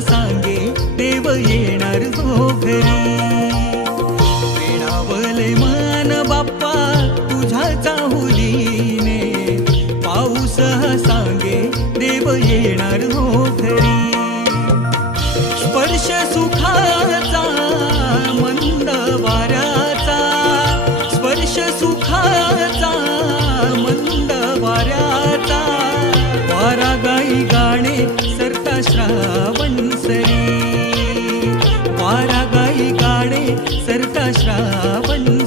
सांगे देव येणार हो घरी. वेडावले मन बाप्पा तुझ्या चाहुलीने, पाऊस सांगे देव येणार हो घरी. स्पर्श सुखाचा मंद वाऱ्याचा, स्पर्श सुखाचा मंद वाऱ्याचा, वारा गाई गाणे सरता श्रावण सरी, वारा गाई गाणे सरता श्रावण